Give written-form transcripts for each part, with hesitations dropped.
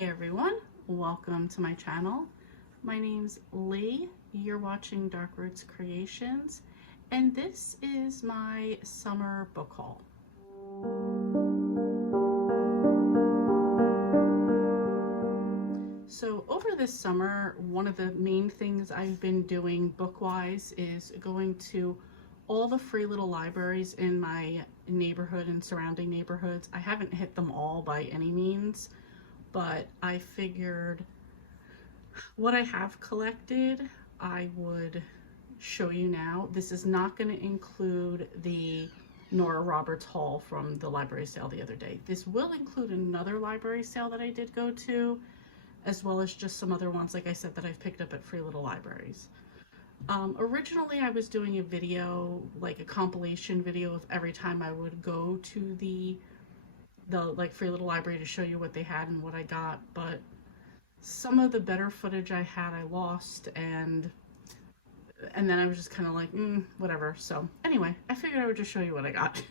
Hey everyone, welcome to my channel. My name's Lee. You're watching Dark Roots Creations, and this is my summer book haul. So over this summer, one of the main things I've been doing book-wise is going to all the free little libraries in my neighborhood and surrounding neighborhoods. I haven't hit them all by any means, but I figured what I have collected, I would show you now. This is not going to include the Nora Roberts haul from the library sale the other day. This will include another library sale that I did go to, as well as just some other ones, like I said, that I've picked up at Free Little Libraries. Originally, I was doing a video, like a compilation video of every time I would go to the like Free Little Library to show you what they had and what I got, but some of the better footage I had I lost, and then I was just kind of like, whatever. So anyway, I figured I would just show you what I got.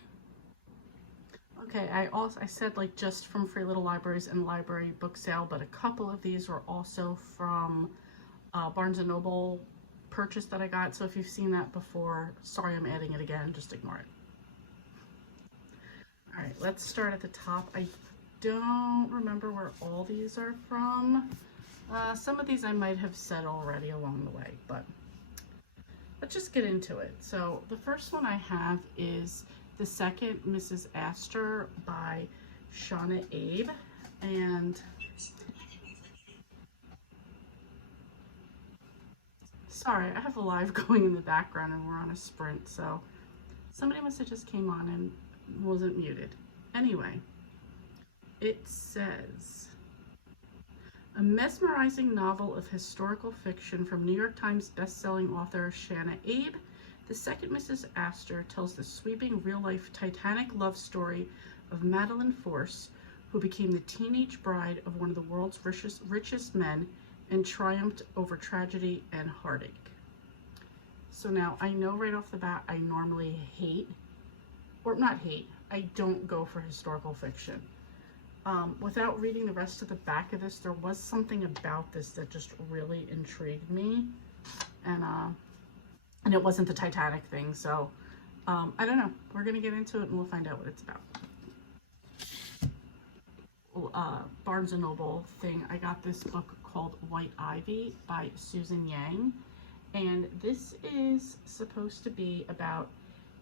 Okay, I said like just from Free Little Libraries and library book sale, but a couple of these were also from Barnes & Noble purchase that I got. So if you've seen that before, sorry I'm adding it again, just ignore it. All right, let's start at the top. I don't remember where all these are from. Some of these I might have said already along the way, but let's just get into it. So the first one I have is The Second Mrs. Astor by Shauna Abe. And sorry, I have a live going in the background and we're on a sprint, so somebody must have just came on and wasn't muted. Anyway, it says, a mesmerizing novel of historical fiction from New York Times bestselling author Shauna Abe, The Second Mrs. Astor tells the sweeping real-life Titanic love story of Madeline Force, who became the teenage bride of one of the world's richest men and triumphed over tragedy and heartache. So now, I know right off the bat I normally I don't go for historical fiction. Without reading the rest of the back of this, there was something about this that just really intrigued me, and it wasn't the Titanic thing, so I don't know. We're gonna get into it and we'll find out what it's about. Barnes & Noble thing, I got this book called White Ivy by Susan Yang, and this is supposed to be about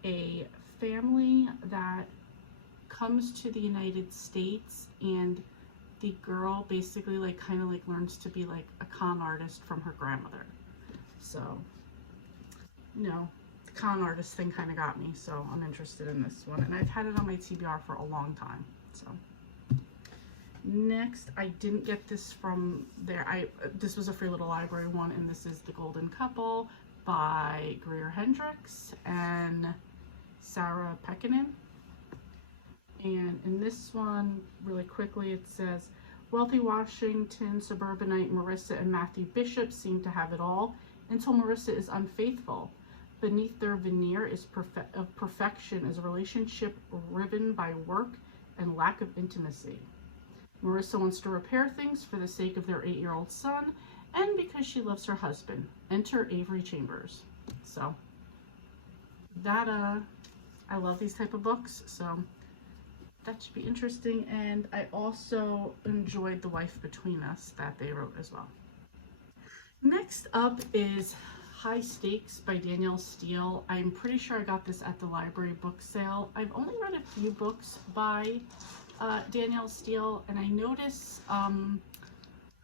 a family that comes to the United States, and the girl basically like kind of like learns to be like a con artist from her grandmother. So, you know, the con artist thing kind of got me, so I'm interested in this one, and I've had it on my TBR for a long time. So next, I didn't get this from there. This was a Free Little Library one, and this is The Golden Couple by Greer Hendricks and Sarah Pekkanen. And in this one, really quickly, it says, wealthy Washington suburbanite Marissa and Matthew Bishop seem to have it all until Marissa is unfaithful. Beneath their veneer of perfection is a relationship riven by work and lack of intimacy. Marissa wants to repair things for the sake of their 8-year-old son and because she loves her husband. Enter Avery Chambers. So that, I love these type of books, so that should be interesting. And I also enjoyed The Wife Between Us that they wrote as well. Next up is High Stakes by Danielle Steel. I'm pretty sure I got this at the library book sale. I've only read a few books by Danielle Steel, and I notice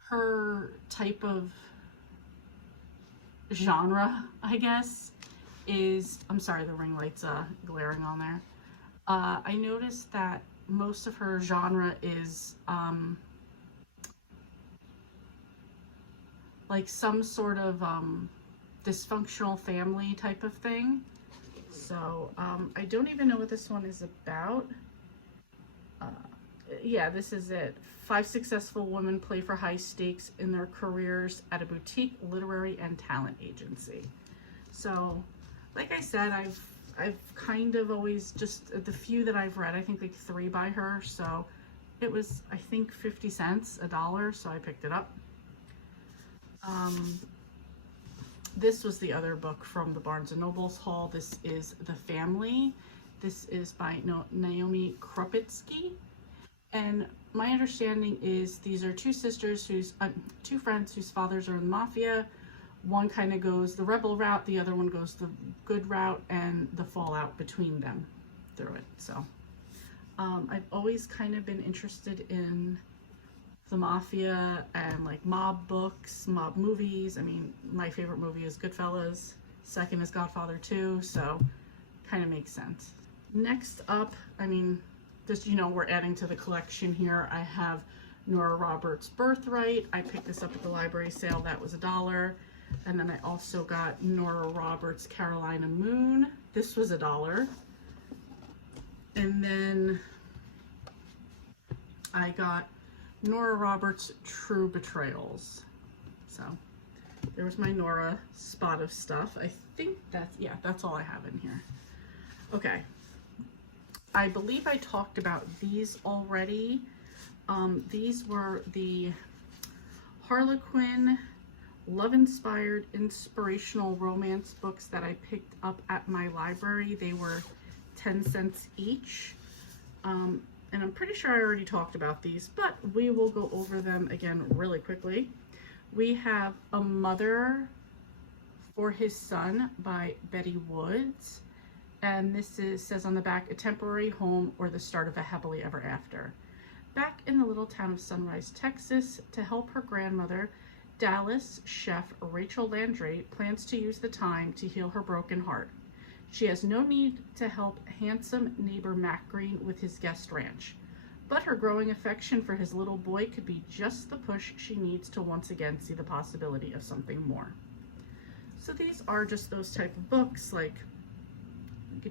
her type of genre, I guess, is, I'm sorry, the ring light's glaring on there. I noticed that most of her genre is like some sort of dysfunctional family type of thing. So I don't even know what this one is about. Yeah, this is it. 5 successful women play for high stakes in their careers at a boutique literary and talent agency. So, like I said, I've kind of always just, the few that I've read, I think like 3 by her, so It was, I think, 50 cents, $1, so I picked it up. This was the other book from the Barnes & Noble's haul. This is The Family. This is by Naomi Kropitsky. And my understanding is these are two sisters two friends whose fathers are in the mafia. One kind of goes the rebel route, the other one goes the good route, and the fallout between them through it. So I've always kind of been interested in the mafia and like mob books, mob movies. I mean, my favorite movie is Goodfellas. Second is Godfather 2, so kind of makes sense. Next up, I mean, just, you know, we're adding to the collection here. I have Nora Roberts' Birthright. I picked this up at the library sale. That was $1. And then I also got Nora Roberts' Carolina Moon. This was $1. And then I got Nora Roberts' True Betrayals. So there was my Nora spot of stuff. I think that's all I have in here. Okay. I believe I talked about these already. These were the Harlequin love-inspired inspirational romance books that I picked up at my library. They were 10 cents each. And I'm pretty sure I already talked about these, but we will go over them again really quickly. We have A Mother for His Son by Betty Woods. And this says on the back, a temporary home or the start of a happily ever after. Back in the little town of Sunrise, Texas, to help her grandmother, Dallas chef Rachel Landry plans to use the time to heal her broken heart. She has no need to help handsome neighbor Mac Green with his guest ranch, but her growing affection for his little boy could be just the push she needs to once again see the possibility of something more. So these are just those type of books, like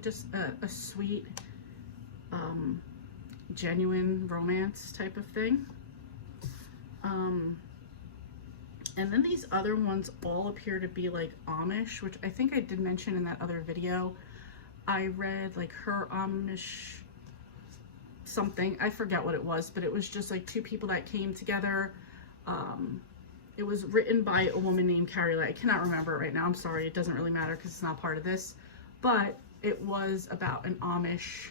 just a sweet, genuine romance type of thing. And then these other ones all appear to be like Amish, which I think I did mention in that other video. I read like Her Amish something, I forget what it was, but it was just like two people that came together. It was written by a woman named Carrie Light. I cannot remember it right now. I'm sorry, it doesn't really matter because it's not part of this. But it was about an Amish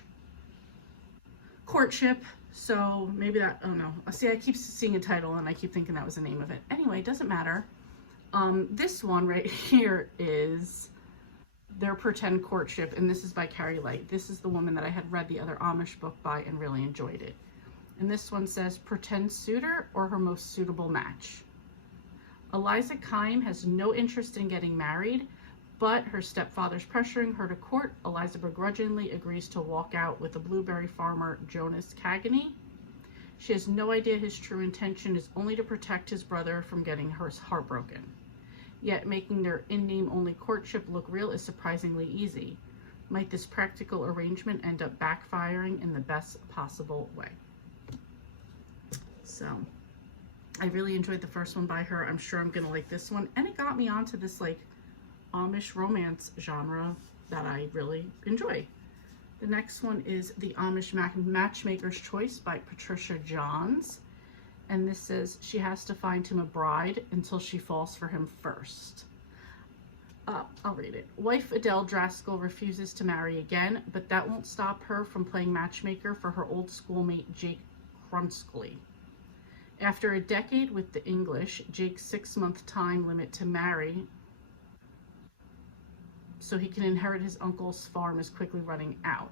courtship. So maybe that, oh no. See, I keep seeing a title and I keep thinking that was the name of it. Anyway, it doesn't matter. This one right here is their pretend courtship, and this is by Carrie Light. This is the woman that I had read the other Amish book by and really enjoyed it. And this one says, pretend suitor or her most suitable match. Eliza Kime has no interest in getting married, but her stepfather's pressuring her to court. Eliza begrudgingly agrees to walk out with the blueberry farmer Jonas Cagney. She has no idea his true intention is only to protect his brother from getting her heartbroken. Yet making their in-name only courtship look real is surprisingly easy. Might this practical arrangement end up backfiring in the best possible way? So I really enjoyed the first one by her. I'm sure I'm gonna like this one. And it got me onto this like Amish romance genre that I really enjoy. The next one is The Amish Matchmaker's Choice by Patricia Johns. And this says she has to find him a bride until she falls for him first. I'll read it. Wife Adele Draskell refuses to marry again, but that won't stop her from playing matchmaker for her old schoolmate Jake Krunskly. After a decade with the English, Jake's 6-month time limit to marry so he can inherit his uncle's farm is quickly running out.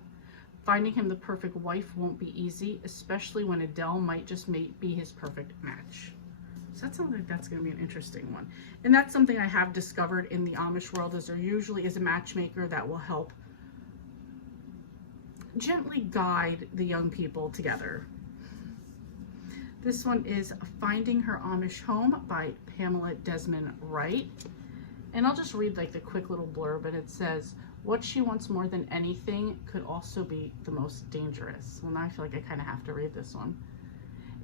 Finding him the perfect wife won't be easy, especially when Adele might just be his perfect match. So that sounds like that's going to be an interesting one. And that's something I have discovered in the Amish world, is there usually is a matchmaker that will help gently guide the young people together. This one is Finding Her Amish Home by Pamela Desmond Wright. And I'll just read like the quick little blurb, and it says, what she wants more than anything could also be the most dangerous. Well, now I feel like I kind of have to read this one.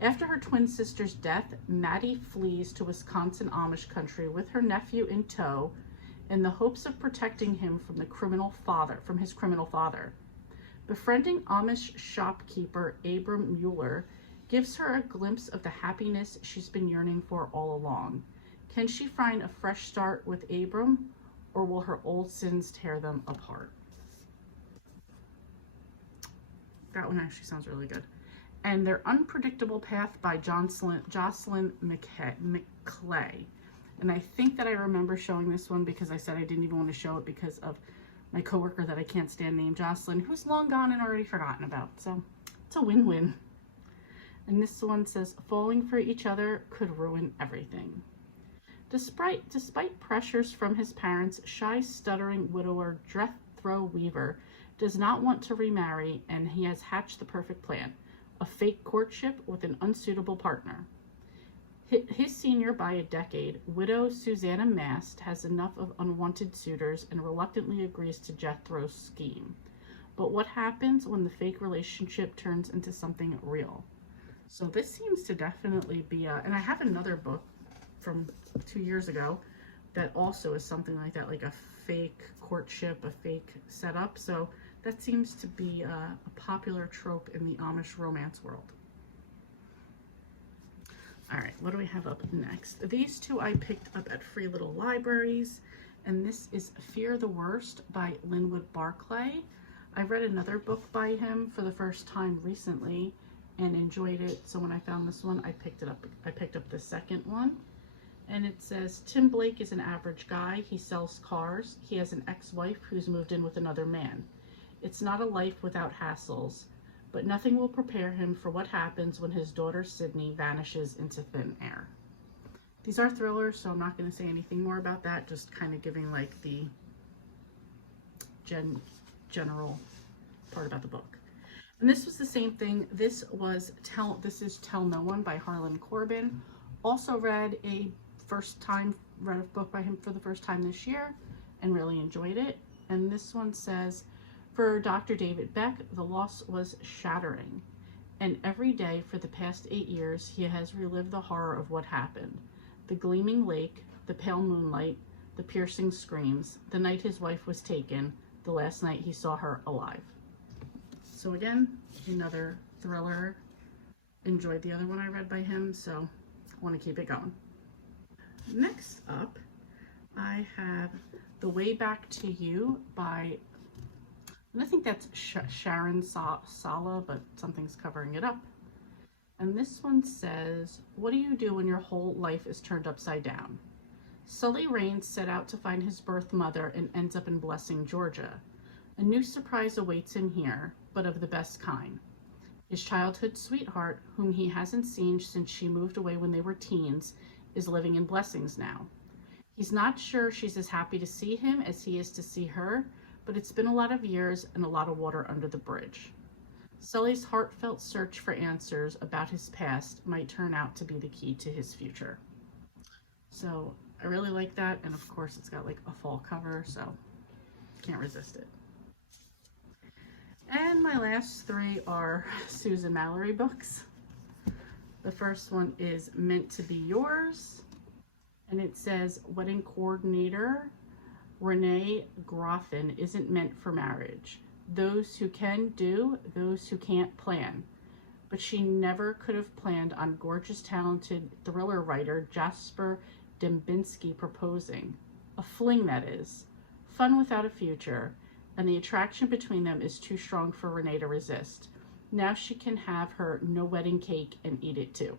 After her twin sister's death, Maddie flees to Wisconsin Amish country with her nephew in tow in the hopes of protecting him from his criminal father. Befriending Amish shopkeeper Abram Mueller gives her a glimpse of the happiness she's been yearning for all along. Can she find a fresh start with Abram, or will her old sins tear them apart? That one actually sounds really good. And Their Unpredictable Path by Jocelyn McClay. And I think that I remember showing this one because I said I didn't even want to show it because of my coworker that I can't stand named Jocelyn, who's long gone and already forgotten about. So it's a win-win. And this one says, falling for each other could ruin everything. Despite pressures from his parents, shy, stuttering widower Jethro Weaver does not want to remarry, and he has hatched the perfect plan, a fake courtship with an unsuitable partner. His senior by a decade, widow Susanna Mast has enough of unwanted suitors and reluctantly agrees to Jethro's scheme. But what happens when the fake relationship turns into something real? So this seems to definitely be and I have another book from 2 years ago that also is something like that, like a fake courtship, a fake setup. So that seems to be a popular trope in the Amish romance world. All right, what do we have up next? These two I picked up at Free Little Libraries, and this is Fear the Worst by Linwood Barclay. I read another book by him for the first time recently and enjoyed it. So when I found this one, I picked it up. I picked up the second one. And it says, Tim Blake is an average guy. He sells cars. He has an ex-wife who's moved in with another man. It's not a life without hassles, but nothing will prepare him for what happens when his daughter Sydney vanishes into thin air. These are thrillers, so I'm not going to say anything more about that, just kind of giving like the general part about the book. And this was the same thing. This is Tell No One by Harlan Corbin. Also read a book by him for the first time this year and really enjoyed it. And this one says, for Dr. David Beck, the loss was shattering. And every day for the past 8 years, he has relived the horror of what happened. The gleaming lake, the pale moonlight, the piercing screams, the night his wife was taken, the last night he saw her alive. So again, another thriller. Enjoyed the other one I read by him, so I want to keep it going. Next up, I have The Way Back to You by, and I think that's Sharon Sala, but something's covering it up. And this one says, what do you do when your whole life is turned upside down? Sully Raines set out to find his birth mother and ends up in Blessing, Georgia. A new surprise awaits him here, but of the best kind. His childhood sweetheart, whom he hasn't seen since she moved away when they were teens, is living in Blessings now. He's not sure she's as happy to see him as he is to see her, but it's been a lot of years and a lot of water under the bridge. Sully's heartfelt search for answers about his past might turn out to be the key to his future. So I really like that, and of course it's got like a fall cover, so can't resist it. And my last three are Susan Mallory books. The first one is Meant to Be Yours, and it says wedding coordinator Renee Groffin isn't meant for marriage. Those who can do, those who can't plan. But she never could have planned on gorgeous, talented thriller writer Jasper Dembinski proposing. A fling, that is. Fun without a future, and the attraction between them is too strong for Renee to resist. Now she can have her no wedding cake and eat it too.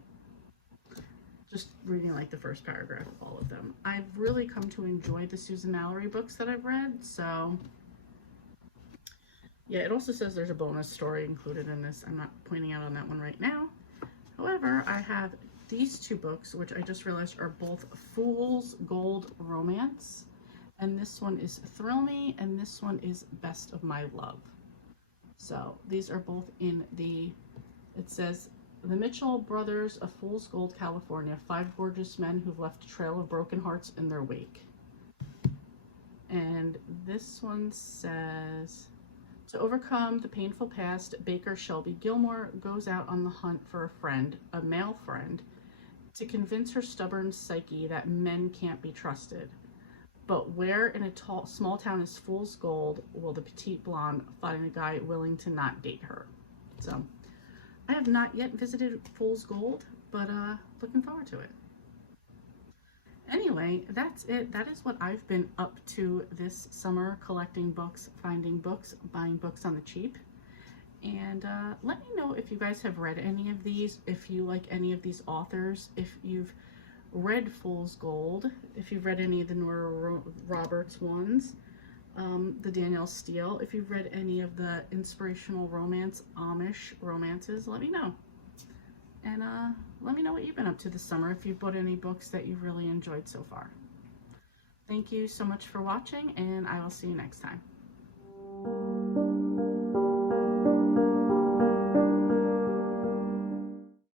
Just reading like the first paragraph of all of them. I've really come to enjoy the Susan Mallory books that I've read, so yeah, it also says there's a bonus story included in this. I'm not pointing out on that one right now. However, I have these two books, which I just realized are both Fool's Gold romance. And this one is Thrill Me, and this one is Best of My Love. So these are both in it says, The Mitchell Brothers of Fool's Gold, California. 5 gorgeous men who've left a trail of broken hearts in their wake. And this one says, to overcome the painful past, Baker Shelby Gilmore goes out on the hunt for a friend, a male friend, to convince her stubborn psyche that men can't be trusted. But where in a small town is Fool's Gold will the petite blonde find a guy willing to not date her? So I have not yet visited Fool's Gold, but looking forward to it. Anyway, that's it. That is what I've been up to this summer, collecting books, finding books, buying books on the cheap. And let me know if you guys have read any of these, if you like any of these authors, if you've read Fool's Gold, if you've read any of the Nora Roberts ones, the Danielle Steele, if you've read any of the inspirational romance, Amish romances, let me know. And let me know what you've been up to this summer, if you've bought any books that you've really enjoyed so far. Thank you so much for watching, and I will see you next time.